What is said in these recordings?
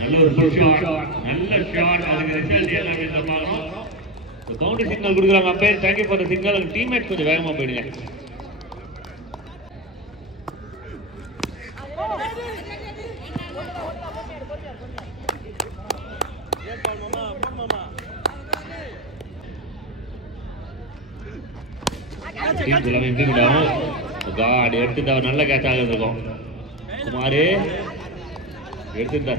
நல்ல ஒரு full shot, நல்ல ஷாட். அதுக்கு ரிசல்ட் என்ன அப்படின்னு பார்க்கணும். கவுண்டர் சிக்னல் கொடுக்குறாங்க umpire. Thank you for the signal. Teammate கொஞ்சம் வேகமாக போயிடுங்க. எடுத்துட்டா நல்ல கேட்ச் ஆகிருக்கும். குமார் எடுத்துட்டா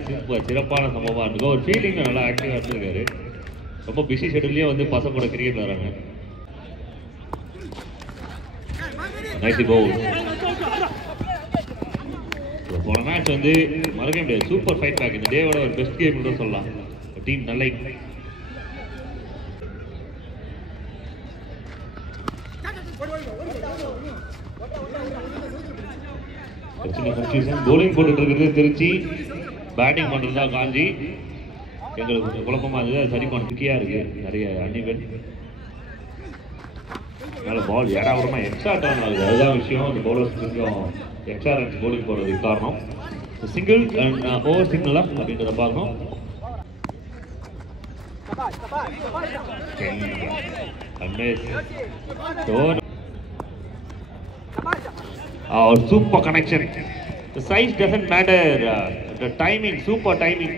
சிறப்பான சம்பவமா இருக்கும். ஒரு ஃபீலிங் நல்லா ஆக்டிவா இருந்திருக்காரு. ரொம்ப பிஸி ஷெட்யூல்லையே வந்து பசங்க கூட கிரிக்கெட் விளையாடுறாங்க. Nice ball. போன மேட்ச் வந்து மறக்க முடியாது. Super fight back. இந்த டேவோட ஒரு பெஸ்ட் கேம் கூட சொல்லலாம். டீம் நல்ல போலிங் போட்டுட்டு இருக்கிறது திருச்சி, பேட்டிங் பண்றதா காஞ்சி. எங்களுக்கு கொஞ்சம் குழப்பமா இருக்குது. அது சரி பண்ணியா இருக்கு. நிறைய அணிகள் நல்ல பால் ஏடாவிடமா எக்ஸ்ட்ரா டர்ன் ஆகுது. அதுதான் விஷயம். அந்த பவுலர்ஸ் கொஞ்சம் எக்ஸ்ட்ரா ரன்ஸ் போலிங் போடுறதுக்கு காரணம். சிங்கிள் அண்ட் ஓவர் சிக்னலா அப்படின்றத பார்க்கணும். Super connection. The size doesn't matter. The timing, super timing.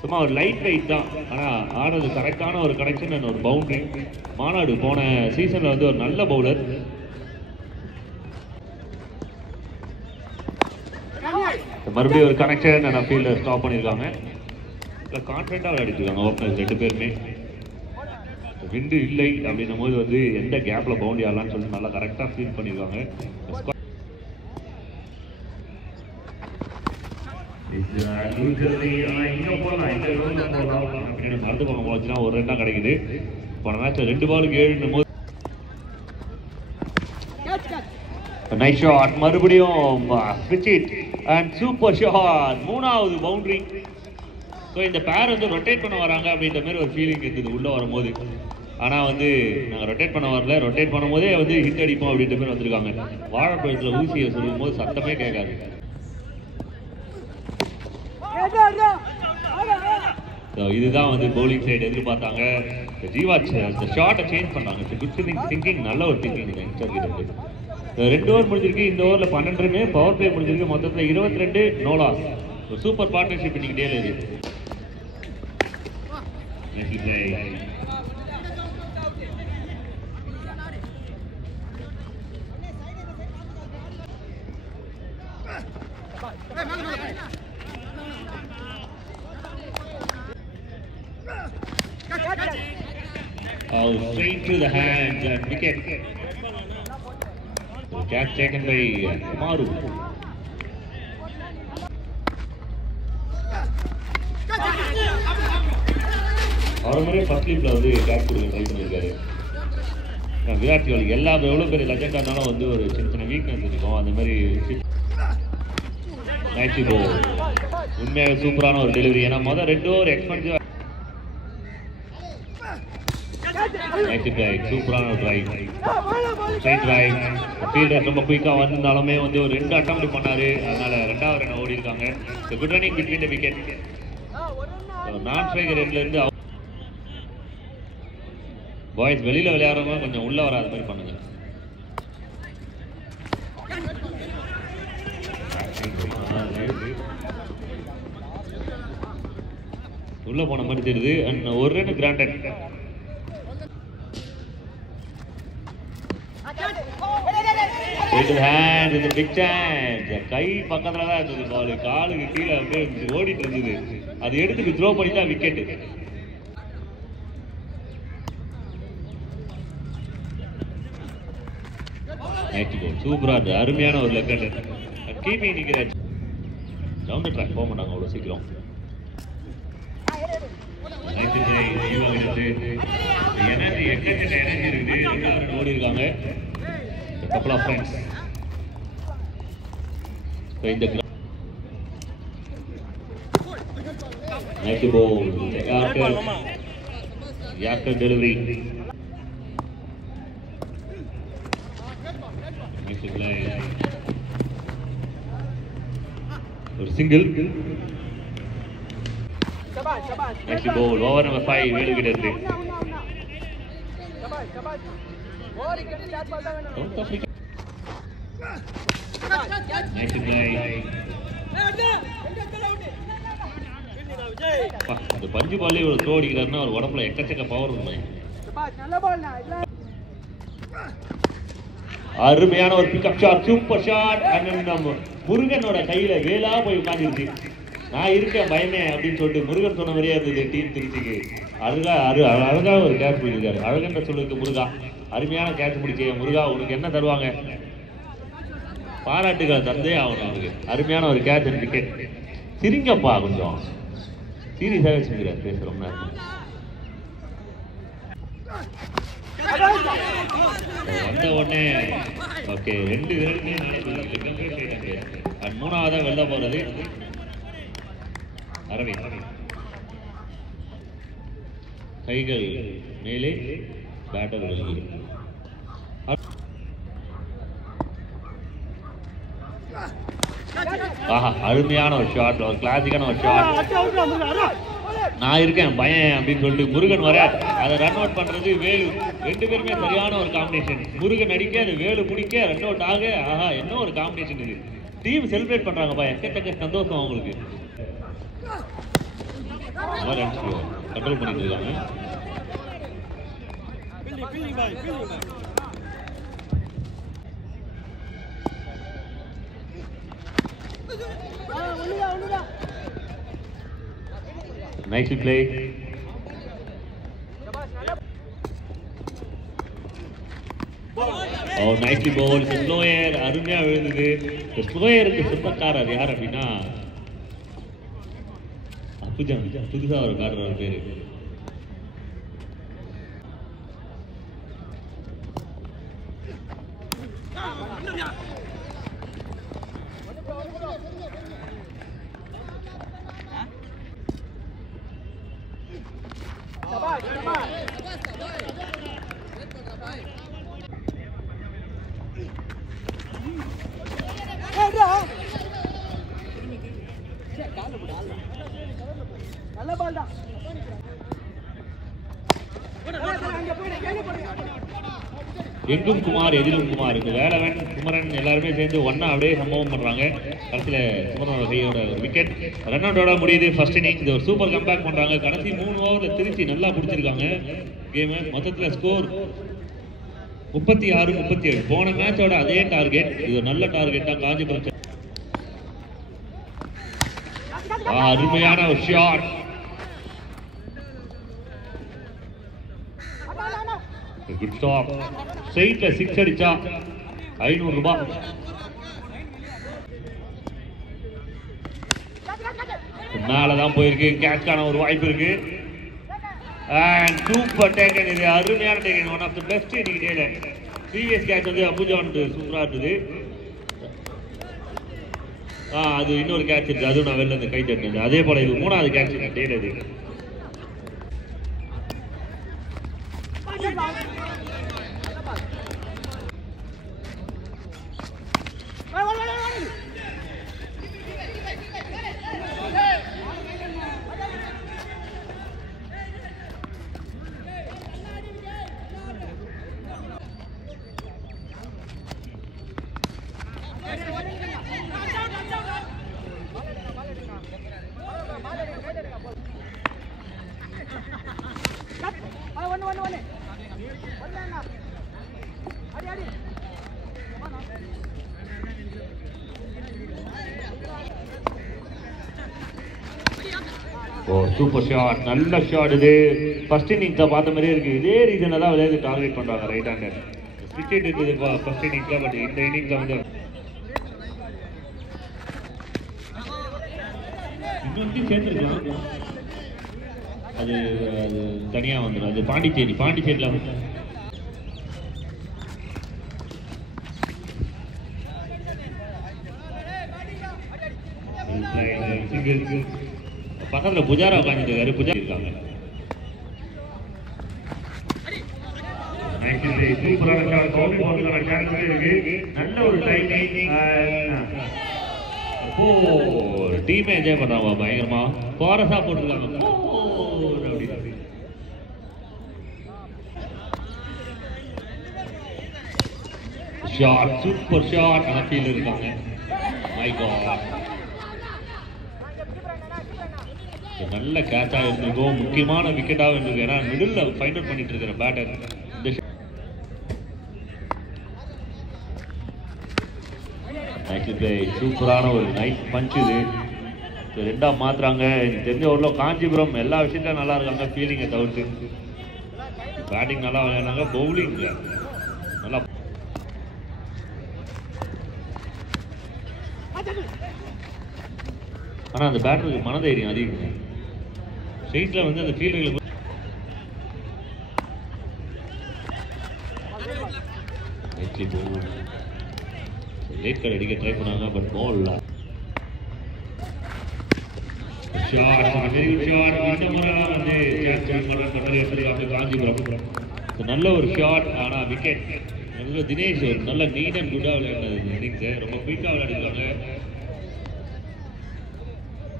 சும்மா ஒரு லைட் வெயிட் தான். ஆனால் ஆடுறது கரெக்டான ஒரு கனெக்ஷன் அண்ட் ஒரு பவுண்டரி. மாநாடு போன சீசனில் வந்து ஒரு நல்ல பவுலர். மறுபடியும் ஒரு கனெக்ஷன் அண்ட் ஃபீல்டர் ஸ்டாப் பண்ணியிருக்காங்க. கான்ஃபிடென்ட்டாக விளையாடிட்டு ஓப்பனர்ஸ் ரெண்டு பேருமே. விண்டு இல்லை அப்படின்னும் போது வந்து எந்த கேப்பில் பவுண்டரி ஆடலான்னு சொல்லிட்டு நல்லா கரெக்டாக ஃபீல் பண்ணியிருக்காங்க. மறந்து போன போச்சுன்னா ஒரு ரெண்டா கிடைக்குது. போன மேட்ச் 2 பாலுக்கு 7 போது நைஸ் ஷாட். மறுபடியும் அண்ட் சூப்பர் ஷாட். 3வது பவுண்டரி. ஸோ இந்த பேர் வந்து ரொட்டேட் பண்ண வராங்க அப்படின்ற மாதிரி ஒரு ஃபீலிங் இருந்தது உள்ள வரும்போது. ஆனால் வந்து நாங்கள் ரொட்டேட் பண்ண வரல. ரொட்டேட் பண்ணும்போதே வந்து ஹிட் அடிப்போம் அப்படின்ற மாதிரி வந்திருக்காங்க. வாழைப்பழத்தில் ஊசியை சொல்லும் போது சத்தமே கேட்காது. இதுதான் வந்து பவுலிங் சைடு எதிர்பார்த்தாங்க. ஜீவா ஷார்ட்டை சேஞ்ச் பண்ணாங்க. குட் திங்கிங், நல்ல ஒரு திங்கிங் யங்ஸ்டர் கிட்ட. 2 ஓவர் முடிஞ்சிருக்கு. இந்த ஓவரில் 12 ரன். பவர் பிளே முடிஞ்சிருக்கு. மொத்தத்தில் 22 நோ லாஸ். ஒரு சூப்பர் பார்ட்னர்ஷிப் இன்னைக்கு டேல இருக்கு. Straight to the hands and wicket. The catch taken by Kumaru. அவர் மாதிரி ஃபர்ஸ்ட் லீப்ல வந்து கேட்ச் கொடுக்க ட்ரை பண்ணியிருக்காரு. விராட் கோலி எல்லா எவ்வளோ பெரிய லெஜெண்டானாலும் வந்து ஒரு சின்ன சின்ன வீக்னஸ் இருக்கும். அந்த மாதிரி நைட் போ உண்மையாக சூப்பரான ஒரு டெலிவரி. ஏன்னா மொதல் 2 ஓவர் எக்ஸ்பென்சிவ். சூப்பரான ஒரு டிரைவ், ஸ்ட்ரைட் டிரைவ். ஃபீல்டர் ரொம்ப குயிக்காக வந்திருந்தாலுமே வந்து ஒரு 2 அட்டெம்ப்ட் பண்ணாரு. அதனால 2வது ரன் ஓடி இருக்காங்க. Good running between the wicket. நான் ஸ்ட்ரைக்கர் எண்ட்ல இருந்து பாய்ஸ் வெளியில விளையாடுறவங்க கொஞ்சம் உள்ள வராத மாதிரி பண்ணுங்க. உள்ள போன மாதிரி தெரியுது. அண்ட் ஒரு ரன் கிராண்டட். கை பக்கத்துல தான் இருந்தது பால். காலுக்கு கீழே அப்படியே ஓடிட்டு இருந்தது. அது எடுத்துட்டு த்ரோ பண்ணி தான் விக்கெட். சூப்பரா இருக்கு. அருமையான ஒரு லெக்கட். கீப்பிங் நிக்கிற டவுன் தி ட்ராக் போக மாட்டாங்க அவ்வளவு சீக்கிரம். எனர்ஜி எக்கச்சக்க எனர்ஜி இருக்குது. 2 ரன் ஓடி இருக்காங்க. couple of friends. So in the nice ball. After delivery. Nice play. Or single. Next ball over number 5 Velu கிட்ட இருந்து நெக்ஸ்ட் பிளே அந்த பஞ்சு பால்லே ஒரு த்ரோ அடிக்கிறாருன்னா அவர் உடம்புல எக்கச்சக்க பவர் உண்மை. அருமையான ஒரு பிக்கப் ஷாட், சூப்பர் ஷாட். நம்ம முருகனோட கையில வேலா போய் உட்காந்துருச்சு. நான் இருக்கேன் பயமே அப்படின்னு சொல்லிட்டு முருகன் சொன்ன மாதிரியே இருந்தது டீம் திருச்சிக்கு. அழகா ஒரு கேட்ச் பிடிச்சிருக்காரு. அழகன்ற சொல்லுக்கு முருகா அருமையான கேட்ச் பிடிச்ச முருகா. உனக்கு என்ன தருவாங்க? பாராட்டுகள் தந்தே ஆகணும் அவனுக்கு. அருமையான ஒரு கேட்ச் அண்ட் விக்கெட். சிரிங்கப்பா கொஞ்சம் சீரியஸாக வச்சுக்கிறார் பேசுறோம்னா. வந்த உடனே ஓகே 2 விரலுமே மூணாவதா வெளில போறது அரவிந்த். கைகள் மேலே பேட்டர் விழுது. ஆஹா அருமையான ஒரு ஷாட், ஒரு கிளாசிக்கான ஒரு ஷாட். நான் இருக்கேன் பயம் அப்படின்னு சொல்லிட்டு முருகன் வர அதை ரன் அவுட் பண்றது வேலு. 2 பேருமே சரியான ஒரு காம்பினேஷன். முருகன் அடிக்க அது வேலு பிடிக்க ரன் அவுட் ஆக. ஆஹா என்ன ஒரு காம்பினேஷன் இது. டீம் செலிப்ரேட் பண்றாங்கப்பா. எக்கச்சக்க சந்தோஷம் அவங்களுக்கு. கண்ட்ரோல் பண்ணிட்டு இருக்காங்க. Nice play. Oh, nicely bowled. Slow air. அருமையா விழுந்தது. ஸ்லோ ஏருக்கு சொந்தக்காரர் யார் அப்படின்னா அப்புஜான். புதுசா ஒரு காட்டுற பேரு. எங்கும் குமார் எதிலும் குமார். இந்த வேலவன் குமரன் எல்லாருமே சேர்ந்து ஒன்னா அப்படியே சம்பவம் பண்றாங்க. கடைசியில குமரனோட கையோட ஒரு விக்கெட் ரன் அவுட்டோட முடியுது ஃபர்ஸ்ட் இன்னிங். இது ஒரு சூப்பர் கம்பேக் பண்றாங்க. கடைசி 3 ஓவர்ல திருச்சி நல்லா பிடிச்சிருக்காங்க கேம். மொத்தத்துல ஸ்கோர் 36-37. போன மேட்சோட அதே டார்கெட். இது ஒரு நல்ல டார்கெட் தான் காஞ்சிபுரம். அருமையான ஒரு ஷாட். Good stop. ஸ்ட்ரைட்ல 6 அடிச்சா 500 ரூபாய். மேலதான் போயிருக்கு. கேட்ச்கான ஒரு வாய்ப்பு இருக்கு. And super taken. இது அருமையான taken. One of the best இன்னைக்கு டேல. ப்ரீவியஸ் கேட்ச் வந்து அபுஜான் சூப்பரா இருந்தது. அது இன்னொரு கேட்ச் இருக்கு. அதுவும் நான் வெளில இருந்து கை தட்டினது. அதே போல இது 3வது கேட்ச் டேல. இது சூப்பர் ஷாட். நல்ல ஷாட். இது ஃபர்ஸ்ட் இன்னிங்ஸ் பார்த்த மாதிரியே இருக்கு. இதே ரீசனை தான் விளையாட்டு டார்கெட் பண்றாங்க ரைட் ஹேண்டர். விக்கெட் இருக்குது ஃபர்ஸ்ட் இன்னிங்ஸ்ல. பட் இந்த இன்னிங்ஸ்ல வந்து இன்னொரு சேர்ந்துருக்கலாம். அது தனியா வந்துடும். அது பாண்டிச்சேரியில பக்கத்துல புஜாரா உட்காந்துட்டு இருக்காரு. புஜாரா இருக்காங்க. நல்ல ஒரு டைமிங். டீமே என்ஜாய் பண்றாங்க பயங்கரமா. கோரஸா போட்டுருக்காங்க. Shot, super shot. ஆனா ஃபீல் இருக்காங்க. மை காட், நல்ல கேட்சா இருந்திருக்கும், முக்கியமான விக்கெட்டாக இருந்திருக்கு. ஏன்னா மிடில் ஃபைண்ட் அவுட் பண்ணிட்டு இருக்கிற பேட்டர். இந்த சூப்பரான ஒரு நைட் பஞ்ச் இது. ரெண்டாக மாத்துறாங்க. எனக்கு தெரிஞ்ச ஊரில் காஞ்சிபுரம் எல்லா விஷயத்தையும் நல்லா இருக்காங்க, ஃபீலிங்கை தவிர்த்து. பேட்டிங் நல்லா விளையாடுறாங்க, பவுலிங் நல்லா. ஆனால் அந்த பேட்டருக்கு மனதைரியம் அதிகம். ஸ்ட்ரெயிட்டில் வந்து அந்த ஃபீல்டுகளுக்கு லேட் கார்டு அடிக்க ட்ரை பண்ணாங்க, பட் பால் இல்லை. நல்ல ஒரு ஷாட், ஆனா விக்கெட். தினேஷ் ஒரு நல்ல நீட் அண்ட் குட்டா விளையாடுறது. ரொம்ப குயிக்கா விளையாடுறாங்க.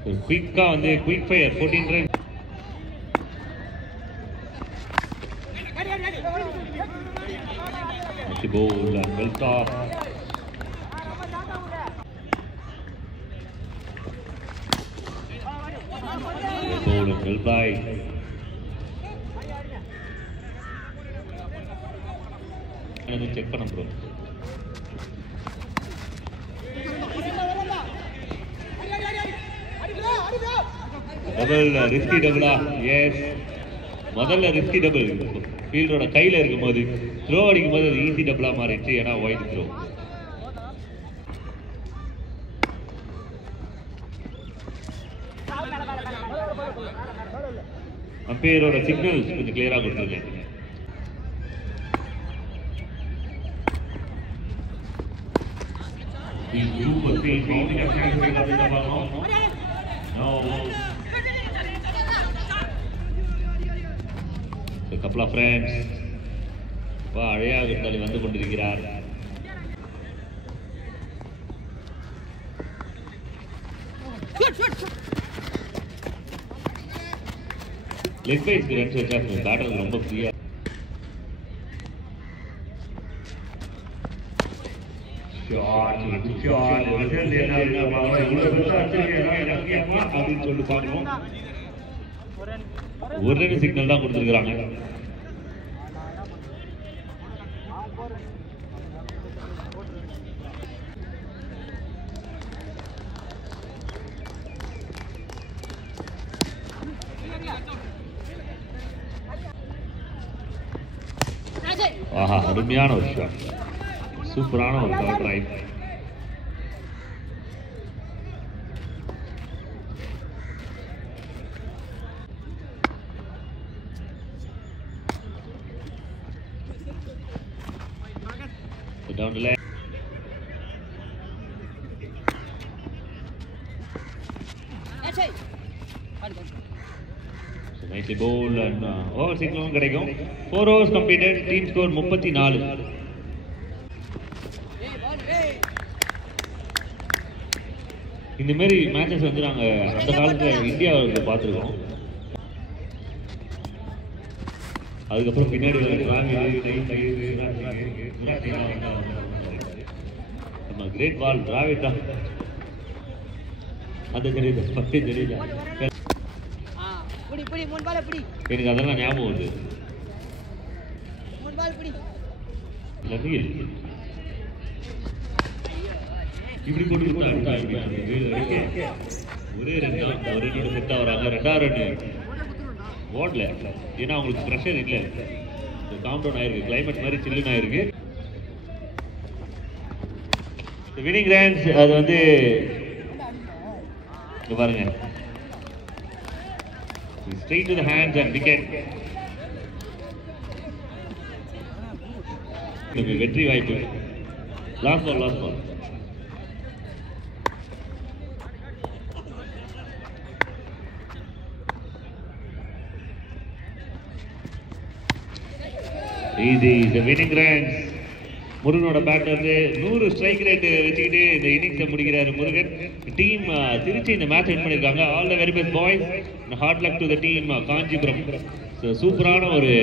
ஒரு குயிக்கா வந்து quick fire 14 run. Well top. Well by check பண்ண bro. டபுள், ரிஸ்கி டபுளா? எஸ், முதல்ல ரிஸ்கி டபுள். ஃபீல்டரோட கையில இருக்கும்போது த்ரோ அடிக்கும் போது அது ஈஸி டபுளா மாறிடுச்சு. ஏன்னா வைட் த்ரோ. அம்பையரோட சிக்னல்ஸ் கொஞ்சம் கிளியரா கொடுத்துருக்கேன். couple of friends அழையாக இருந்தாலே வந்து கொண்டிருக்கிறார். லெக் பைஸ் ரன்ஸ் வச்சா பேட்டர் ரொம்ப ஃப்ரீயா. ஒரு ரன் சிக்னல் தான் கொடுத்துருக்காங்க. ஆஹா, அருமையான ஒரு ஷாட், சூப்பரான ஒரு cover drive. down the left. So nicely bowled and over signal கிடைக்கும். 4 overs completed, team score 34. இந்த மாதிரி மேட்சஸ் வந்து நாங்க அந்த காலத்துல இந்தியாவுக்கு பார்த்துருக்கோம். அதுக்கப்புறம் பின்னாடி நம்ம கிரேட் பால் டிராவிட் தான். அது தெரியுது, பத்தி தெரியுது. எனக்கு அதெல்லாம் ஞாபகம் வருது. இப்படி போட்டு ஒரே ரெண்டு ஒரு செட் ஆகிறாங்க. ரெண்டாவது ரன் ஓடல, ஏன்னா அவங்களுக்கு ப்ரெஷர் இல்லை. காம் டவுன் ஆயிருக்கு, கிளைமேட் மாதிரி சில்லுன்னு ஆயிருக்கு. வினிங் ரன்ஸ் அது வந்து இங்க பாருங்க, straight to the hands and wicket. வெற்றி வாய்ப்பு. Last ball. Easy, the winning runs. முருகனோட பேட் வந்து 100 ஸ்ட்ரைக் ரேட் வச்சுக்கிட்டு இந்த இன்னிங்ஸை முடிக்கிறாரு முருகன். டீம் திருச்சி இந்த மேட்ச் வின் பண்ணியிருக்காங்க. All the very best boys. Hard luck to the team Kanchipuram. சூப்பரான ஒரு